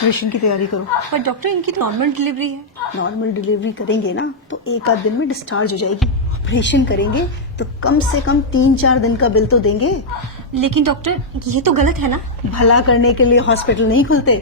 Operation की तैयारी करो। पर डॉक्टर इनकी नॉर्मल डिलीवरी है। नॉर्मल डिलीवरी करेंगे ना तो एक आध दिन में डिस्चार्ज हो जाएगी। ऑपरेशन करेंगे तो कम से कम 3-4 दिन का बिल तो देंगे। लेकिन डॉक्टर ये तो गलत है ना। भला करने के लिए हॉस्पिटल नहीं खुलते,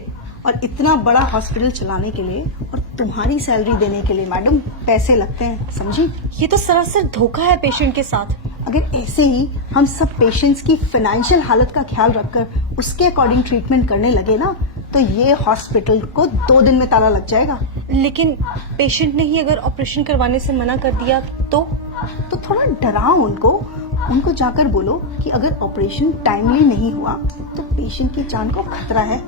और इतना बड़ा हॉस्पिटल चलाने के लिए और तुम्हारी सैलरी देने के लिए मैडम पैसे लगते हैं, समझी? ये तो सरासर धोखा है पेशेंट के साथ। अगर ऐसे ही हम सब पेशेंट्स की फाइनेंशियल हालत का ख्याल रखकर उसके अकॉर्डिंग ट्रीटमेंट करने लगे ना तो ये हॉस्पिटल को 2 दिन में ताला लग जाएगा। लेकिन पेशेंट ने ही अगर ऑपरेशन करवाने से मना कर दिया तो थोड़ा डराओ उनको जाकर बोलो कि अगर ऑपरेशन टाइमली नहीं हुआ तो पेशेंट की जान को खतरा है।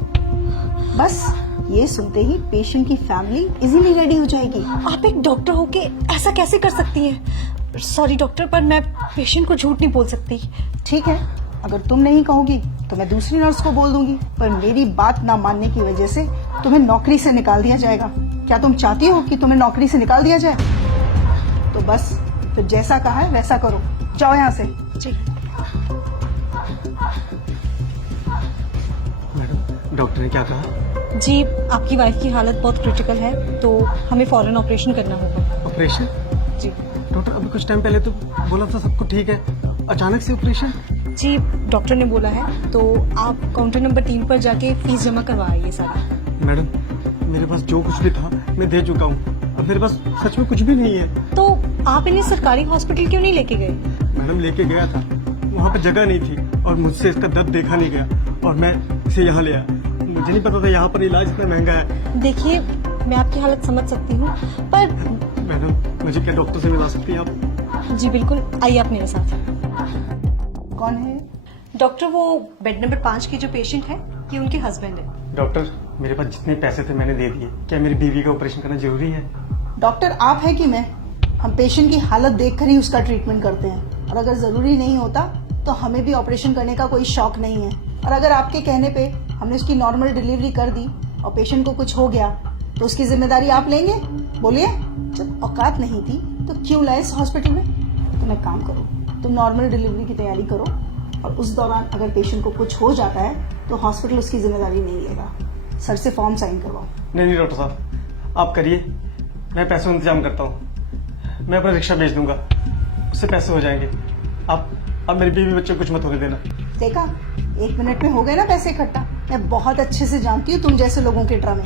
बस ये सुनते ही पेशेंट की फैमिली इजीली रेडी हो जाएगी। आप एक डॉक्टर होके ऐसा कैसे कर सकती हैं? सॉरी डॉक्टर, पर मैं पेशेंट को झूठ नहीं बोल सकती। ठीक है, अगर तुम नहीं कहोगी तो मैं दूसरी नर्स को बोल दूंगी, पर मेरी बात ना मानने की वजह से तुम्हें नौकरी से निकाल दिया जाएगा। क्या तुम चाहती हो कि तुम्हें नौकरी से निकाल दिया जाए? तो बस फिर जैसा कहा है वैसा करो, जाओ यहाँ से। जी मैडम, डॉक्टर ने क्या कहा? जी, आपकी वाइफ की हालत बहुत क्रिटिकल है तो हमें फौरन ऑपरेशन करना होगा। ऑपरेशन? जी डॉक्टर अभी कुछ टाइम पहले तो बोला था सब कुछ ठीक है, अचानक से ऑपरेशन? जी, डॉक्टर ने बोला है तो आप काउंटर नंबर 3 पर जाके फीस जमा करवा आइए सारी। मैडम, मेरे पास जो कुछ भी था मैं दे चुका हूँ, अब मेरे पास सच में कुछ भी नहीं है। तो आप इन्हें सरकारी हॉस्पिटल क्यों नहीं लेके गए? मैडम, लेके गया था, वहाँ पे जगह नहीं थी और मुझसे इसका दर्द देखा नहीं गया और मैं इसे यहाँ ले आया। मुझे नहीं पता था यहाँ पर इलाज इतना महंगा है। देखिए, मैं आपकी हालत समझ सकती हूँ, पर मैडम, मुझे क्या डॉक्टर से मिला सकती हैं आप? जी बिल्कुल, आइए आप मेरे साथ। कौन है? डॉक्टर, वो बेड नंबर 5 की जो पेशेंट है ये उनके हस्बैंड है। डॉक्टर, मेरे पास जितने पैसे थे मैंने दे दिए। क्या मेरी बीवी का ऑपरेशन करना जरूरी है? डॉक्टर आप है कि मैं? हम पेशेंट की हालत देखकर ही उसका ट्रीटमेंट करते हैं, और अगर जरूरी नहीं होता तो हमें भी ऑपरेशन करने का कोई शौक नहीं है। और अगर आपके कहने पे हमने उसकी नॉर्मल डिलीवरी कर दी और पेशेंट को कुछ हो गया तो उसकी जिम्मेदारी आप लेंगे? बोलिए, जब औकात नहीं थी तो क्यों लाए इस हॉस्पिटल में? तुम एक काम करो, तुम नॉर्मल डिलीवरी की तैयारी करो, और उस दौरान अगर पेशेंट को कुछ हो जाता है तो हॉस्पिटल उसकी जिम्मेदारी नहीं लेगा। सर से फॉर्म साइन करवाओ। नहीं डॉक्टर साहब, आप करिए, मैं पैसों का इंतजाम करता हूँ। मैं अपना रिक्शा भेज दूंगा, उससे पैसे हो जाएंगे। आप मेरी बीवी बच्चे को कुछ मत होने देना। देखा, 1 मिनट में हो गए ना पैसे इकट्ठा। मैं बहुत अच्छे से जानती हूँ तुम जैसे लोगों के ड्रामे।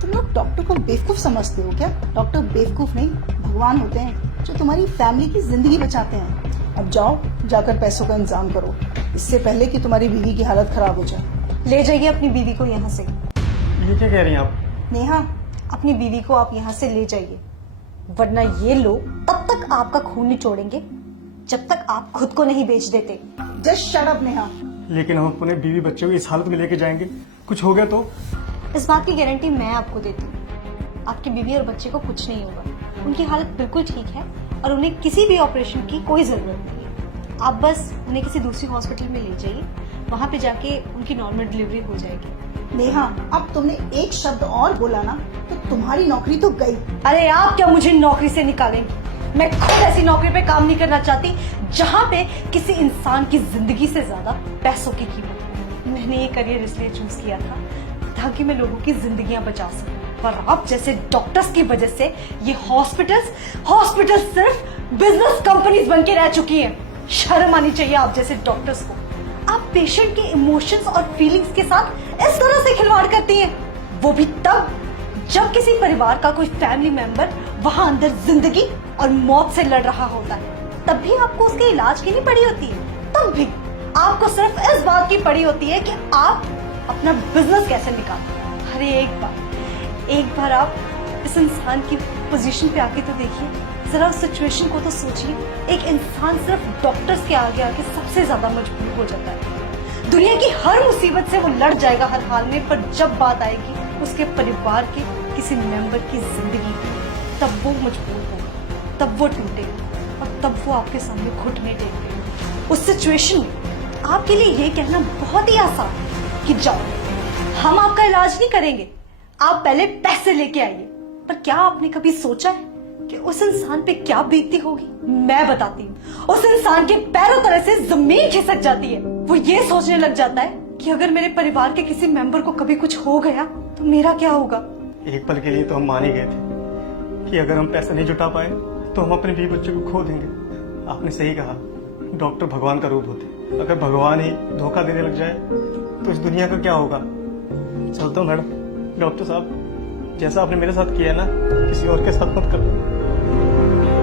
तुम लोग डॉक्टर को बेवकूफ समझते हो क्या? डॉक्टर बेवकूफ नहीं, भगवान होते हैं जो तुम्हारी फैमिली की जिंदगी बचाते हैं। अब जाओ, जाकर पैसों का इंतजाम करो, इससे पहले कि तुम्हारी बीवी की हालत खराब हो जाए। ले जाइए अपनी बीवी को यहाँ से। ये क्या कह रही हैं आप? नेहा, अपनी बीवी को आप यहाँ से ले जाइए, वरना ये लोग तब तक आपका खून निचोड़ेंगे जब तक आप खुद को नहीं बेच देते। Just shut up Neha. लेकिन हम अपने बीवी बच्चों को इस हालत में लेके जाएंगे, कुछ हो गया तो? इस बात की गारंटी मैं आपको देती हूँ, आपकी बीवी और बच्चे को कुछ नहीं होगा। उनकी हालत बिल्कुल ठीक है और उन्हें किसी भी ऑपरेशन की कोई जरूरत नहीं है। आप बस उन्हें किसी दूसरी हॉस्पिटल में ले जाइए, वहाँ पे जाके उनकी नॉर्मल डिलीवरी हो जाएगी। नेहा, अब तुमने एक शब्द और बोला ना तो तुम्हारी नौकरी तो गई। अरे आप क्या मुझे नौकरी से निकालेंगे? मैं खुद ऐसी नौकरी पे काम नहीं करना चाहती जहाँ पे किसी इंसान की जिंदगी से ज्यादा पैसों की कीमत हो। मैंने ये करियर इसलिए चूज किया था ताकि मैं लोगों की जिंदगियां बचा सकूं, पर आप जैसे डॉक्टर्स की वजह से ये हॉस्पिटल्स सिर्फ बिजनेस कंपनीज बन के रह चुकी हैं। शर्म आनी चाहिए आप जैसे डॉक्टर्स को। आप पेशेंट के इमोशंस और फीलिंग्स के साथ इस तरह से खिलवाड़ करती हैं, वो भी तब जब किसी परिवार का कोई फैमिली मेंबर वहां अंदर जिंदगी और मौत से लड़ रहा होता है। तब भी आपको उसके इलाज की नहीं पड़ी होती है, तब भी आपको सिर्फ इस बात की पड़ी होती है कि आप अपना बिजनेस कैसे निकालें। अरे एक बार आप इस इंसान की पोजीशन पे आके तो देखिए, जरा उस सिचुएशन को तो सोचिए। एक इंसान सिर्फ डॉक्टर्स के आगे आके सबसे ज्यादा मजबूर हो जाता है। दुनिया की हर मुसीबत से वो लड़ जाएगा हर हाल में, पर जब बात आएगी उसके परिवार के किसी मेंबर की जिंदगी की, तब वो मजबूर होगा, तब वो टूटेगा और तब वो आपके सामने घुटने टेकेगा। उस सिचुएशन में आपके लिए ये कहना बहुत ही आसान है कि जाओ, हम आपका इलाज नहीं करेंगे, आप पहले पैसे लेके आइए। पर क्या आपने कभी सोचा है कि उस इंसान पे क्या बीतती होगी? मैं बताती हूँ। उस इंसान के पैरों तरह से जमीन खिसक जाती है। वो ये सोचने लग जाता है कि अगर मेरे परिवार के किसी मेंबर को कभी कुछ हो गया तो मेरा क्या होगा। एक पल के लिए तो हम मान ही गए थे कि अगर हम पैसा नहीं जुटा पाए तो हम अपने बीवी बच्चों को खो देंगे। आपने सही कहा, डॉक्टर भगवान का रूप होते। अगर भगवान ही धोखा देने लग जाए तो इस दुनिया का क्या होगा। चलता हूँ मैडम। डॉक्टर साहब, जैसा आपने मेरे साथ किया ना, किसी और के साथ मत करो।